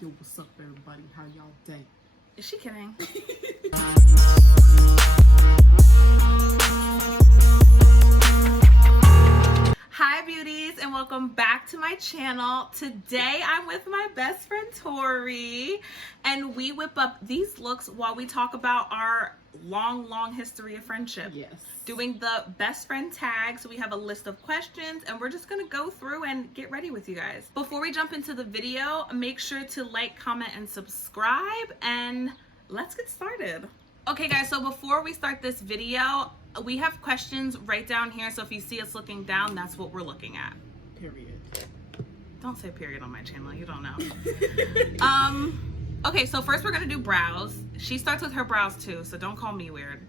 Yo, what's up, everybody? How y'all day? Is she kidding? Hi beauties, and welcome back to my channel. Today I'm with my best friend Tori, and we whip up these looks while we talk about our long history of friendship. Yes. Doing the best friend tag. So we have a list of questions and we're just gonna go through and get ready with you guys. Before we jump into the video, make sure to like, comment, and subscribe, and let's get started. Okay guys, so before we start this video, we have questions right down here. So if you see us looking down, that's what we're looking at. Period. Don't say period on my channel, you don't know. Okay, so first we're gonna do brows. She starts with her brows too, so don't call me weird.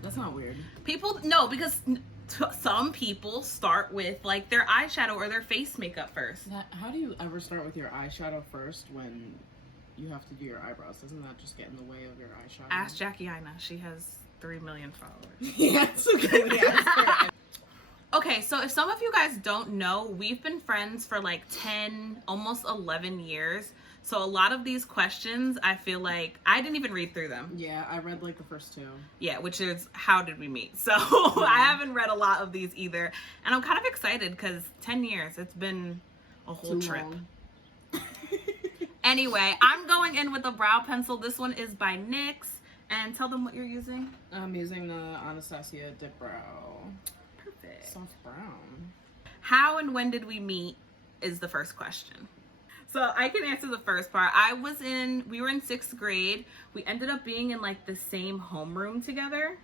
That's not weird. People, no, because some people start with like their eyeshadow or their face makeup first. How do you ever start with your eyeshadow first when you have to do your eyebrows? Doesn't that just get in the way of your eyeshadow? Ask Jackie Ina, she has 3 million followers. Yes, okay. Yes. Okay, so if some of you guys don't know, we've been friends for like 10, almost 11 years. So a lot of these questions, I feel like I didn't even read through them. Yeah, I read like the first two. Yeah, which is how did we meet? So I haven't read a lot of these either. And I'm kind of excited because 10 years, it's been a whole Too trip. long. Anyway, I'm going in with a brow pencil. This one is by NYX. And tell them what you're using. I'm using the Anastasia Dip Brow. Perfect. Soft brown. How and when did we meet is the first question. So I can answer the first part. We were in 6th grade. We ended up being in like the same homeroom together.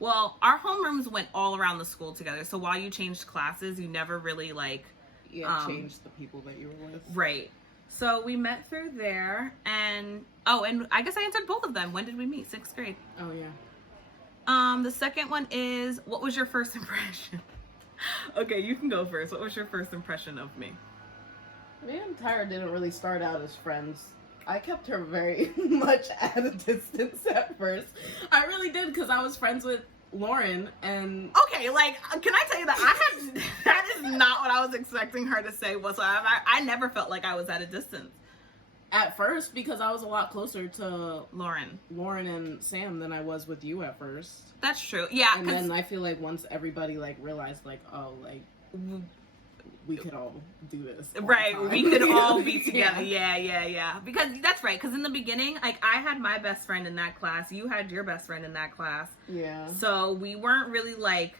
Well, our homerooms went all around the school together. So while you changed classes, you never really like... Yeah, changed the people that you were with. Right. So we met through there, and and I guess I answered both of them. When did we meet? 6th grade. Oh yeah. The second one is, what was your first impression? Okay, you can go first. What was your first impression of me? Me and Tyra didn't really start out as friends. I kept her very much at a distance at first. I really did, because I was friends with Lauren, and okay, like, can I tell you that that is not what I was expecting her to say whatsoever. I never felt like I was at a distance at first, because I was a lot closer to Lauren and Sam than I was with you at first. That's true. Yeah. And then I feel like once everybody like realized like, oh, like we could all do this all right, the time. we could all be together. Yeah. Because that's right, because in the beginning, like, I had my best friend in that class, you had your best friend in that class. Yeah. So we weren't really like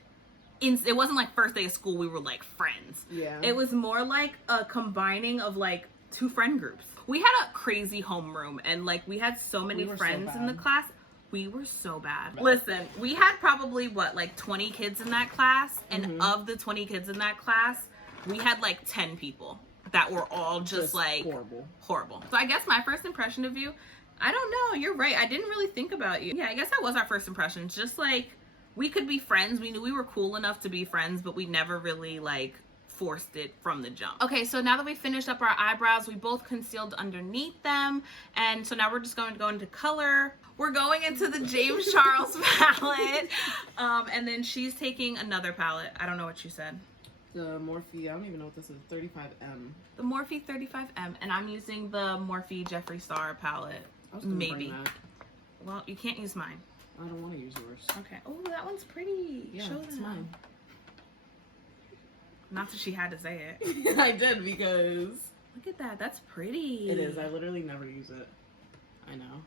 it wasn't like first day of school we were like friends. Yeah. It was more like a combining of like 2 friend groups. We had a crazy homeroom, and like we had so many friends in the class. We were so bad. Listen, we had probably like 20 kids in that class, and of the 20 kids in that class, we had like 10 people that were all just like horrible. So I guess my first impression of you, I don't know, you're right. I didn't really think about you. Yeah, I guess that was our first impression. Just like we could be friends. We knew we were cool enough to be friends, but we never really like forced it from the jump. Okay, so now that we finished up our eyebrows, we both concealed underneath them, and so now we're just going to go into color. We're going into the James Charles palette, and then she's taking another palette. I don't know what you said. The Morphe, I don't even know what this is, 35M. The Morphe 35M, and I'm using the Morphe Jeffree Star palette. I was gonna Maybe. bring that. Well, you can't use mine. I don't want to use yours. Okay. Oh, that one's pretty. Yeah, Show it's them. mine. Not that she had to say it. I did, because Look at that. That's pretty. it is. I literally never use it. I know.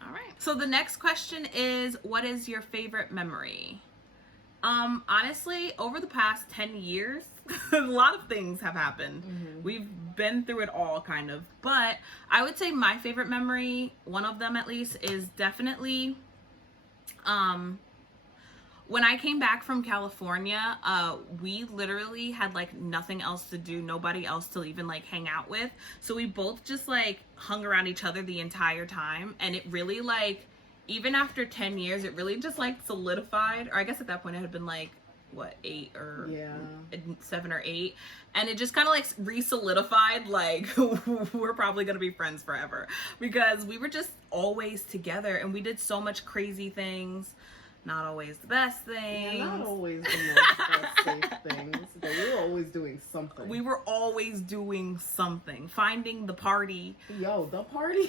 All right. So the next question is, what is your favorite memory? Honestly, over the past 10 years, a lot of things have happened. We've been through it all, kind of. But I would say my favorite memory, one of them at least, is definitely when I came back from California. We literally had like nothing else to do, nobody else to even like hang out with. So we both just like hung around each other the entire time. And it really like, even after 10 years, it really just like solidified, or I guess at that point it had been like, what, 8 or 7 or 8, and it just kind of like re-solidified like we're probably gonna be friends forever, because we were just always together and we did so much crazy things. not always the best things. Yeah, not always the most safe things, but we were always doing something. We were always doing something. Finding the party. Yo, the party?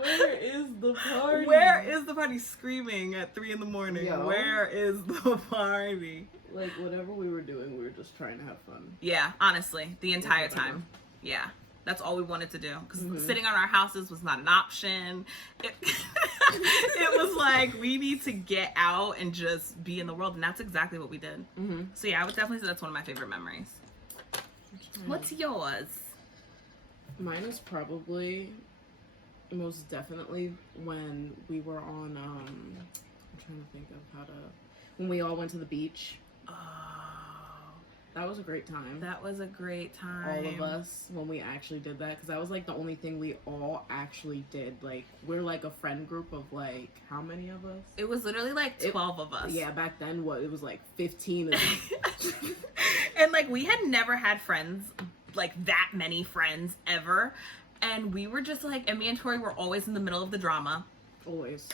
Where is the party? Where is the party? Screaming at 3 in the morning. Yo. Where is the party? Like, whatever we were doing, we were just trying to have fun. Yeah, honestly, the entire time. Yeah, that's all we wanted to do. Because sitting on our houses was not an option. It was like, we need to get out and just be in the world. And that's exactly what we did. So yeah, I would definitely say that's one of my favorite memories. What's yours? Mine is probably, most definitely, when we were on, I'm trying to think of how to, when we all went to the beach. Oh, that was a great time. That was a great time. All of us, when we actually did that, because that was like the only thing we all actually did. Like, we're like a friend group of like, how many of us? It was literally like 12 of us. Yeah, back then, it was like 15 of us. And like, we had never had friends, like that many friends ever. And we were just like, and me and Tori were always in the middle of the drama.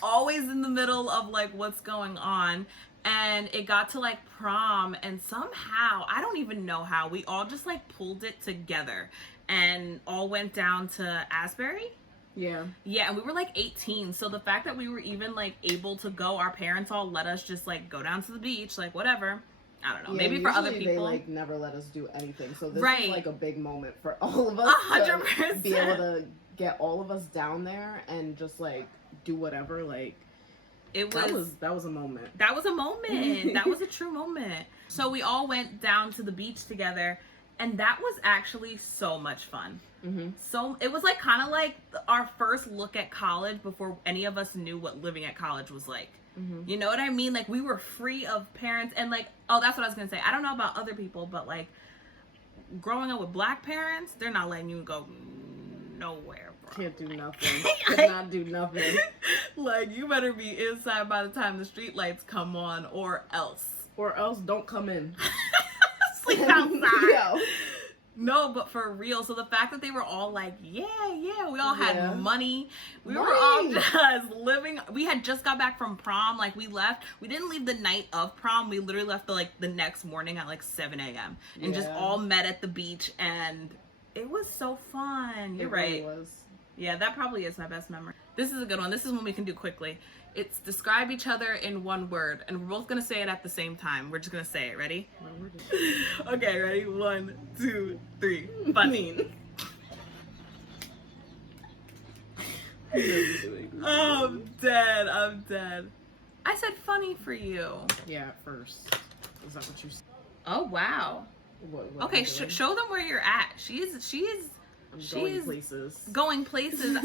Always in the middle of like what's going on. And it got to like prom, and somehow, I don't even know how, we all just like pulled it together and all went down to Asbury. Yeah, and we were like 18, so the fact that we were even like able to go, our parents all let us just like go down to the beach, like whatever. I don't know, maybe for other people. They like never let us do anything, so this was like a big moment for all of us 100%. to be able to get all of us down there and just like do whatever. Like, that was a moment. That was a moment. That was a true moment. So we all went down to the beach together, and that was actually so much fun. So it was like kind of like our first look at college before any of us knew what living at college was like. You know what I mean? Like, we were free of parents, and like, oh, that's what I was gonna say. I don't know about other people, but like, growing up with black parents, they're not letting you go nowhere, bro. Can't do nothing. Could not do nothing. Like, you better be inside by the time the street lights come on, or else. Or else don't come in. Sleep outside. Yo. No, but for real. So the fact that they were all like, yeah, we all had money. We were all just living. We had just got back from prom. Like, we left. We didn't leave the night of prom. We literally left the next morning at like 7 a.m. and just all met at the beach, and it was so fun. You're right. It really was. Yeah, that probably is my best memory. This is a good one. This is one we can do quickly. It's describe each other in one word, and we're both gonna say it at the same time. We're just gonna say it. Ready? Okay, ready? 1, 2, 3. Funny. I'm dead. I said funny for you. Yeah, at first. Is that what you said? Oh, wow. What okay, show them where you're at. She is going places. Going places.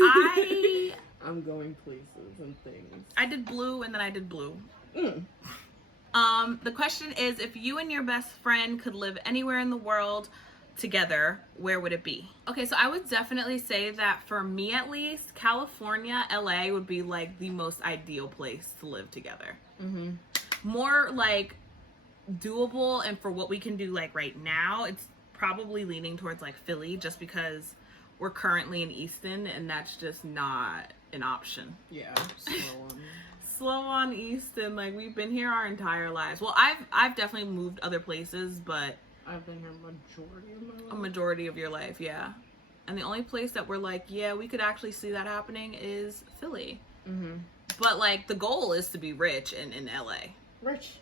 I'm going places and things. I did blue, and then I did blue. The question is, if you and your best friend could live anywhere in the world together, where would it be? Okay, so I would definitely say that for me at least, California, LA would be like the most ideal place to live together. More like doable, and for what we can do like right now, it's probably leaning towards like Philly, just because we're currently in Easton, and that's just not an option. Yeah, slow on Easton. Like, we've been here our entire lives. Well, I've definitely moved other places, but I've been here majority of my life. A majority of your life, yeah. And the only place that we're like, yeah, we could actually see that happening is Philly. But like, the goal is to be rich in LA. Rich.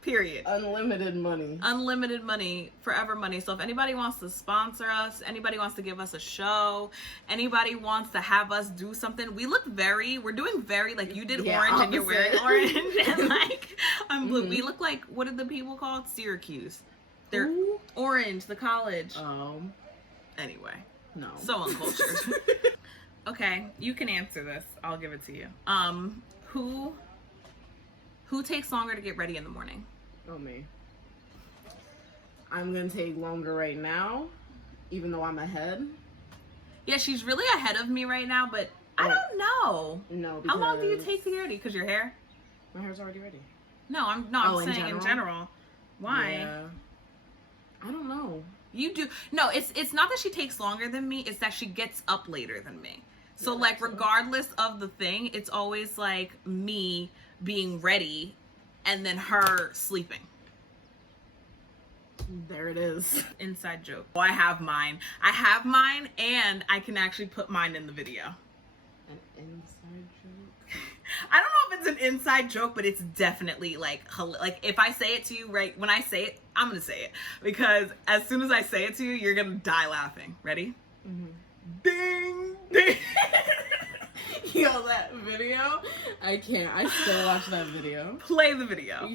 Period. Unlimited money, forever money. So if anybody wants to sponsor us, anybody wants to give us a show, anybody wants to have us do something, we're doing very, like, you did orange opposite. And you're wearing orange, and like, I'm blue. We look like, what did the people call it? Syracuse. They're orange, the college. Anyway. No. So uncultured. Okay, you can answer this. I'll give it to you. Who takes longer to get ready in the morning? Oh, me. I'm gonna take longer right now, even though I'm ahead. Yeah, she's really ahead of me right now, but I don't know. No, how long do you take to get ready? Because your hair? My hair's already ready. No, I'm saying in general. Why? Yeah. I don't know. You do. No, it's not that she takes longer than me, it's that she gets up later than me. So like regardless of the thing, it's always like me being ready and then her sleeping. There it is. Inside joke. Oh, I have mine. And I can actually put mine in the video. An inside joke? I don't know if it's an inside joke, but it's definitely like if I say it to you right when I say it, I'm gonna say it because as soon as I say it to you, you're gonna die laughing. Ready? Mm-hmm. Ding ding. Yo, that video, I can't. I still watch that video. Play the video.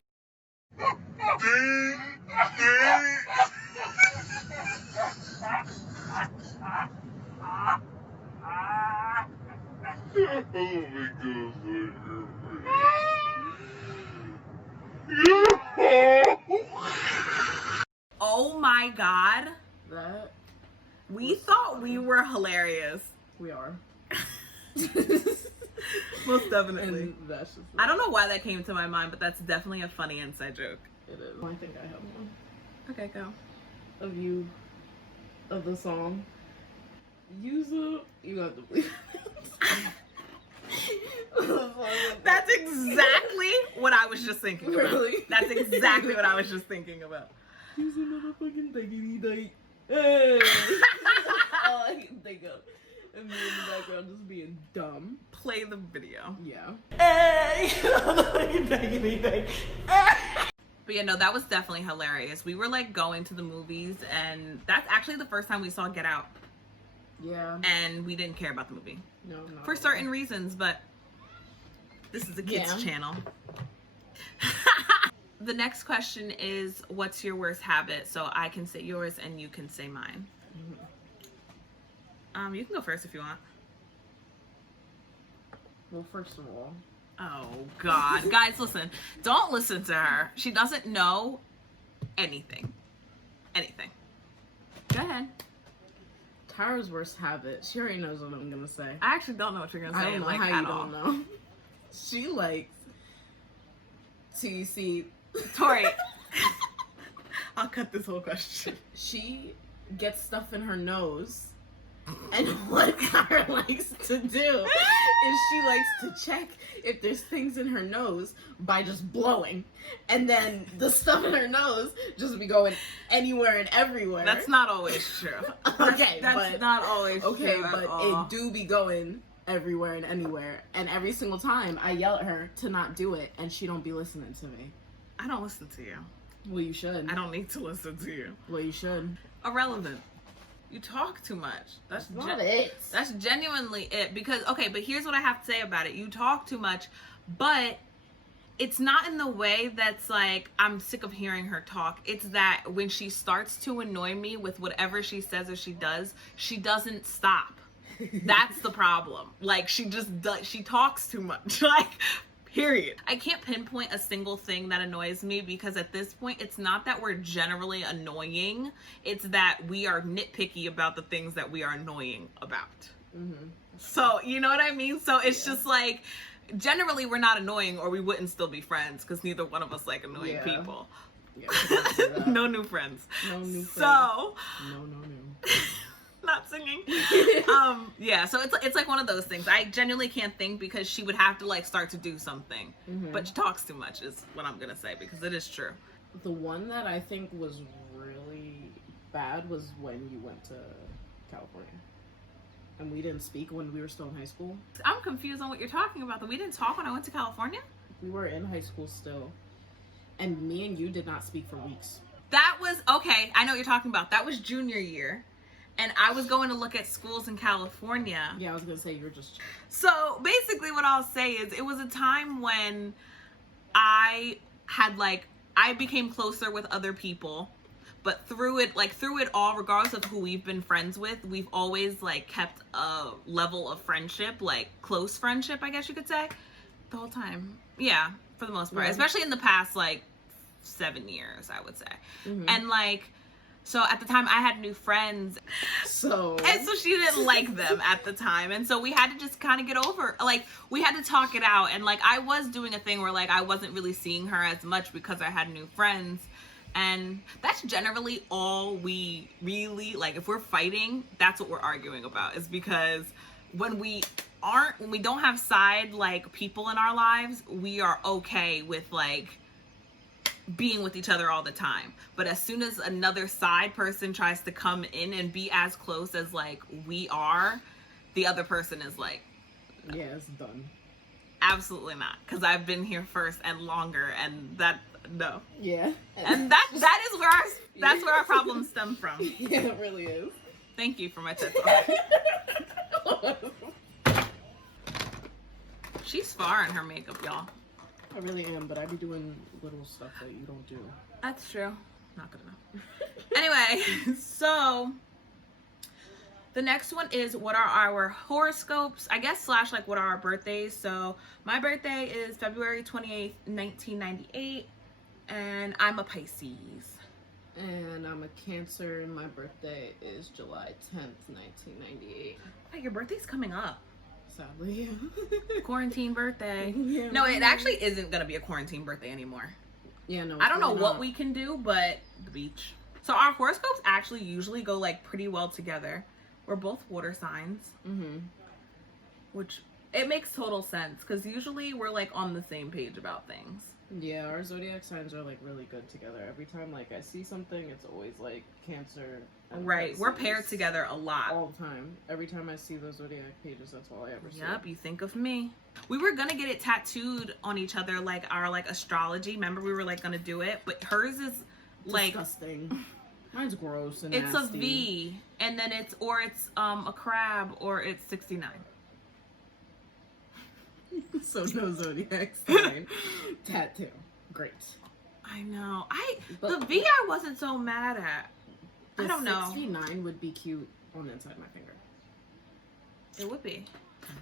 Oh my god. That we thought we were hilarious. We are. Most definitely. And that's just I don't know why that came to my mind, but that's definitely a funny inside joke. It is. I think I have one. Okay, go. Of the song. You have to believe That's exactly what I was just thinking about. Really? That's exactly what I was just thinking about. Use a motherfucking diggity date. Hey. All I can think of. And me in the background just being dumb. Play the video. Yeah. Hey! But yeah, no, that was definitely hilarious. We were like going to the movies, and that's actually the first time we saw Get Out. Yeah. And we didn't care about the movie. No. For certain reasons, but this is a kids channel. The next question is, what's your worst habit? So I can say yours and you can say mine. Mm-hmm. You can go first if you want. Well, first of all. Oh, God. Guys, listen. Don't listen to her. She doesn't know anything. Anything. Go ahead. Tyra's worst habit. She already knows what I'm going to say. I actually don't know what you're going to say. I don't know like, how at you all. don't know. She likes to see... Tori. I'll cut this whole question. She gets stuff in her nose. And what Tyra likes to do is she likes to check if there's things in her nose by just blowing. And then the stuff in her nose just be going anywhere and everywhere. That's not always true. Okay, that's but not always okay, true. but it do be going everywhere and anywhere. And every single time I yell at her to not do it, and she don't be listening to me. I don't listen to you. Well, you should. I don't need to listen to you. Well, you should. Irrelevant. You talk too much. That's not it. That's genuinely it. Because, okay, but here's what I have to say about it. You talk too much, but it's not in the way that's like, I'm sick of hearing her talk. It's that when she starts to annoy me with whatever she says or she does, she doesn't stop. That's the problem. Like, she just does, she talks too much. Like, period. I can't pinpoint a single thing that annoys me because at this point, it's not that we're generally annoying. It's that we are nitpicky about the things that we are annoying about. Mm-hmm. So, you know what I mean? So it's just like, generally we're not annoying or we wouldn't still be friends because neither one of us like annoying people. Yeah, no new friends. No new friends. So. No. Not singing. Yeah, so it's like one of those things. I genuinely can't think because she would have to like start to do something. Mm-hmm. But she talks too much is what I'm gonna say because it is true. The one that I think was really bad was when you went to California. And we didn't speak when we were still in high school. I'm confused on what you're talking about. That we didn't talk when I went to California? We were in high school still. And me and you did not speak for weeks. That was, okay, I know what you're talking about. That was junior year. And I was going to look at schools in California. Yeah, I was going to say, you're just... So, basically what I'll say is, it was a time when I had, like, I became closer with other people. But through it all, regardless of who we've been friends with, we've always, like, kept a level of friendship, like, close friendship, I guess you could say, the whole time. Yeah, for the most part. Yeah. Especially in the past, like, 7 years, I would say. Mm-hmm. And, like... So at the time I had new friends. And so she didn't like them at the time. And so we had to just kind of get over, like we had to talk it out. And like I was doing a thing where like I wasn't really seeing her as much because I had new friends. And that's generally all we really, like if we're fighting, that's what we're arguing about, is because when we don't have side like people in our lives, we are okay with like being with each other all the time. But as soon as another side person tries to come in and be as close as like we are, the other person is like, yeah, it's done. Absolutely not, because I've been here first and longer, and that no. Yeah. And that is where where our problems stem from. Yeah, it really is. Thank you for my TED Talk. She's far in her makeup, y'all. I really am, but I be doing little stuff that you don't do. That's true. Not good enough. Anyway, so the next one is what are our horoscopes, I guess, / like what are our birthdays. So my birthday is February 28th, 1998, and I'm a Pisces. And I'm a Cancer, and my birthday is July 10th, 1998. Hey, your birthday's coming up. Sadly. Quarantine birthday. Yeah, No, it actually isn't going to be a quarantine birthday anymore. Yeah, no. I don't know what we can do, but the beach. So our horoscopes actually usually go like pretty well together. We're both water signs. Mm-hmm. Which, it makes total sense, because usually we're like on the same page about things. Yeah, our zodiac signs are like really good together. Every time like I see something, it's always like Cancer. Right, we're paired together a lot. All the time. Every time I see those zodiac pages, that's all I ever see. Yep, you think of me. We were gonna get it tattooed on each other, like our like astrology. Remember, we were like gonna do it, but hers is like disgusting. Mine's gross and it's nasty. a V, and then it's a crab, or it's 69. So no zodiac sign tattoo. Great. I know. But the V I wasn't so mad at. I don't know. 69 would be cute on the inside of my finger. It would be.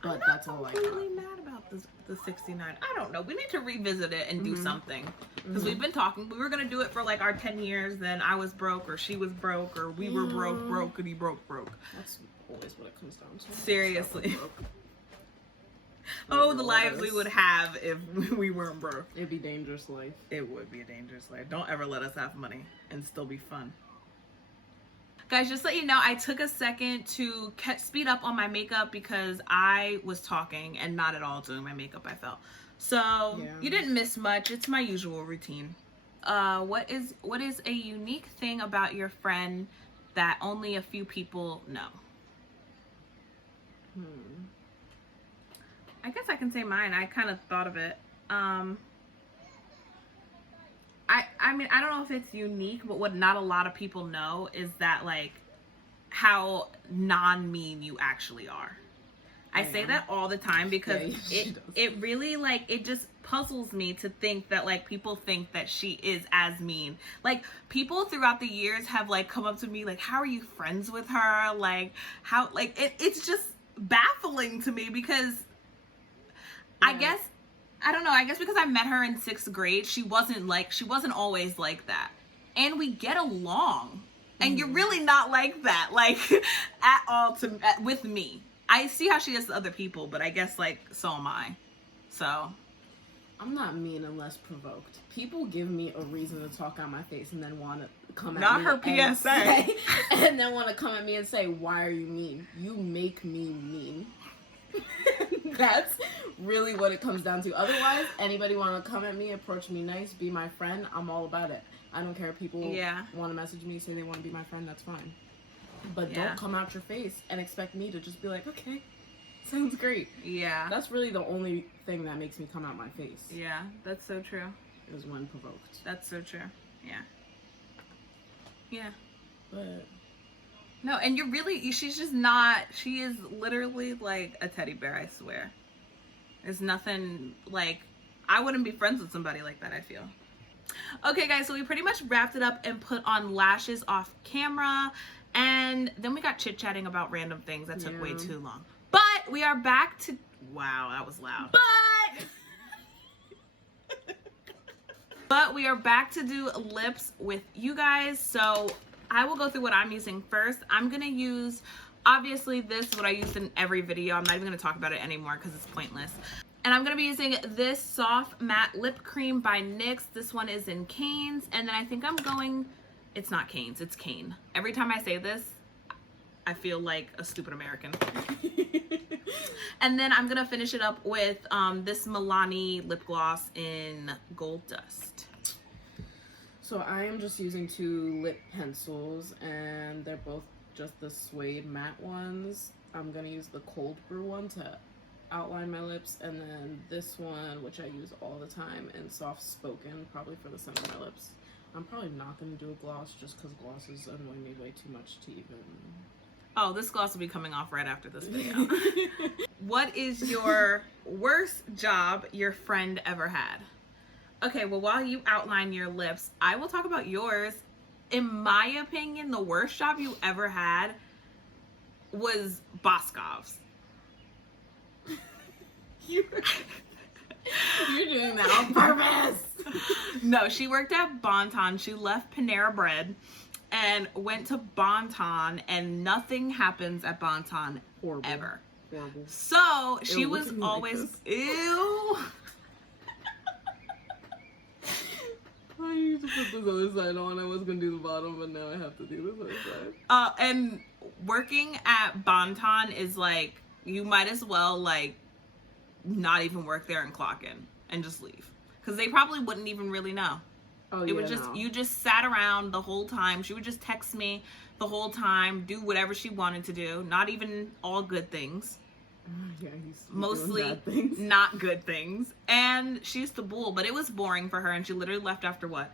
But that's all I I'm not got. completely mad about the 69. I don't know. We need to revisit it and do something. Because we've been talking. We were going to do it for like our 10 years. Then I was broke, or she was broke, or we were broke, and he broke. That's always what it comes down to. Seriously. Oh, the lives we would have if we weren't broke. It'd be dangerous life. It would be a dangerous life. Don't ever let us have money and still be fun. Guys, just to let you know, I took a second to speed up on my makeup because I was talking and not at all doing my makeup, I felt. So, You didn't miss much. It's my usual routine. What is a unique thing about your friend that only a few people know? I guess I can say mine. I kind of thought of it. I mean, I don't know if it's unique, but what not a lot of people know is that, like, how non-mean you actually are. I say that all the time because it really, like, it just puzzles me to think that, like, people think that she is as mean. Like, people throughout the years have, like, come up to me, like, how are you friends with her? Like, how, like, it's just baffling to me because I guess, I don't know, I guess because I met her in 6th grade, she wasn't always like that. And we get along. And you're really not like that, like, at all with me. I see how she is to other people, but I guess, like, so am I. So. I'm not mean unless provoked. People give me a reason to talk on my face and then want to come at me. Not her PSA. And then want to come at me and say, why are you mean? You make me mean. That's really what it comes down to. Otherwise, anybody want to come at me, approach me nice, be my friend, I'm all about it. I don't care if people want to message me, say they want to be my friend, that's fine. But don't come out your face and expect me to just be like, okay, sounds great. Yeah. That's really the only thing that makes me come out my face. Yeah, that's so true. Is when provoked. That's so true. Yeah. Yeah. But no, and you're really, she's just not, she is literally like a teddy bear, I swear. There's nothing, like, I wouldn't be friends with somebody like that, I feel. Okay, guys, so we pretty much wrapped it up and put on lashes off camera. And then we got chit-chatting about random things that took way too long. But we are back to, wow, that was loud. But we are back to do lips with you guys. So I will go through what I'm using first. I'm going to use, obviously, this, what I used in every video. I'm not even going to talk about it anymore because it's pointless. And I'm going to be using this Soft Matte Lip Cream by NYX. This one is in Cane's. And then I think I'm going, it's not Cane's, it's Cane. Every time I say this, I feel like a stupid American. And then I'm gonna finish it up with this Milani lip gloss in Gold Dust. So I am just using 2 lip pencils, and they're both just the suede matte ones. I'm gonna use the cold brew one to outline my lips, and then this one, which I use all the time, and soft spoken, probably for the center of my lips. I'm probably not gonna do a gloss just because glosses annoy me way too much to even. Oh, this gloss will be coming off right after this video. What is your worst job your friend ever had? Okay, well, while you outline your lips, I will talk about yours. In my opinion, the worst job you ever had was Boscov's. You're doing that on purpose. No, she worked at Bonton. She left Panera Bread and went to Bonton, and nothing happens at Bonton Horrible. ever. Horrible. So she Ew, was looking like always this. ew. I used to put this other side on. I was gonna do the bottom, but now I have to do this other side. And working at Bonton is like, you might as well like not even work there and clock in and just leave, because they probably wouldn't even really know. Oh, It was just, you just sat around the whole time. She would just text me the whole time, do whatever she wanted to do. Not even all good things. Yeah, he's Mostly doing bad things. not good things. And she used to bull, but it was boring for her, and she literally left after what?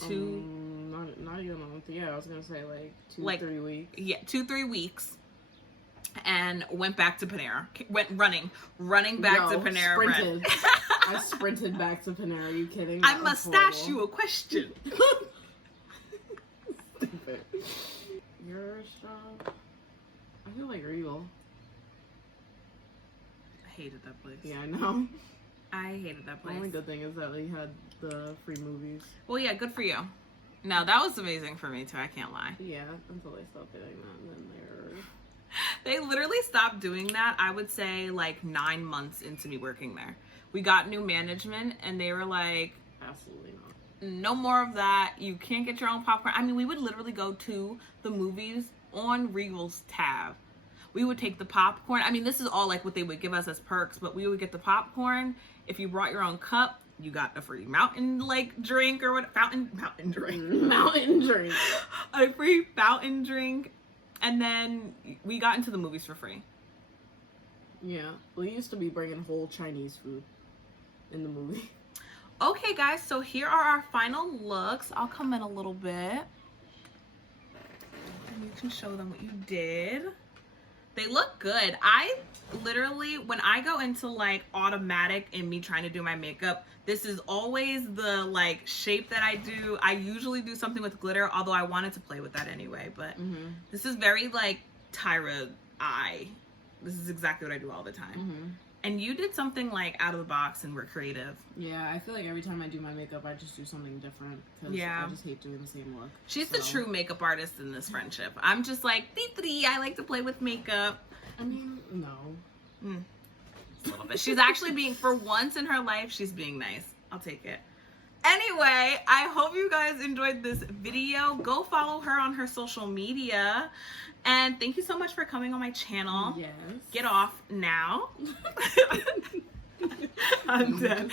Not even a month. Yeah, I was gonna say like 2-3 weeks. Yeah, 2-3 weeks. And went back to Panera. Went running back to Panera sprinted. Bread. I sprinted back to Panera. Are you kidding? I That must was ask horrible. you a question. Stupid. Your shop? I feel like Regal. I hated that place. Yeah, I know. I hated that The place. only good thing is that they had the free movies. Well, yeah, good for you. No, that was amazing for me too. I can't lie. Yeah, until they stopped doing that, and then They literally stopped doing that, I would say, like 9 months into me working there. We got new management, and they were like, absolutely not. no more of that. You can't get your own popcorn. I mean, we would literally go to the movies on Regal's tab. We would take the popcorn. I mean, this is all like what they would give us as perks, but we would get the popcorn. If you brought your own cup, you got a free mountain like drink or what? Fountain drink. Mountain drink. A free fountain drink. And then we got into the movies for free. Yeah, we used to be bringing whole Chinese food in the movie. Okay, guys, so here are our final looks. I'll come in a little bit. And you can show them what you did. They look good. I literally, when I go into like automatic and me trying to do my makeup, this is always the like shape that I do. I usually do something with glitter, although I wanted to play with that anyway, but this is very like Tyra eye. This is exactly what I do all the time. And you did something like out of the box and were creative. Yeah, I feel like every time I do my makeup, I just do something different. Cause Yeah. I just hate doing the same look. She's the true makeup artist in this friendship. I'm just like, I like to play with makeup. I mean, no. A little bit. She's actually being, for once in her life, she's being nice. I'll take it. Anyway, I hope you guys enjoyed this video. Go follow her on her social media. And thank you so much for coming on my channel. Yes. Get off now. I'm dead.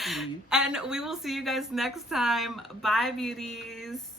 And we will see you guys next time. Bye, beauties.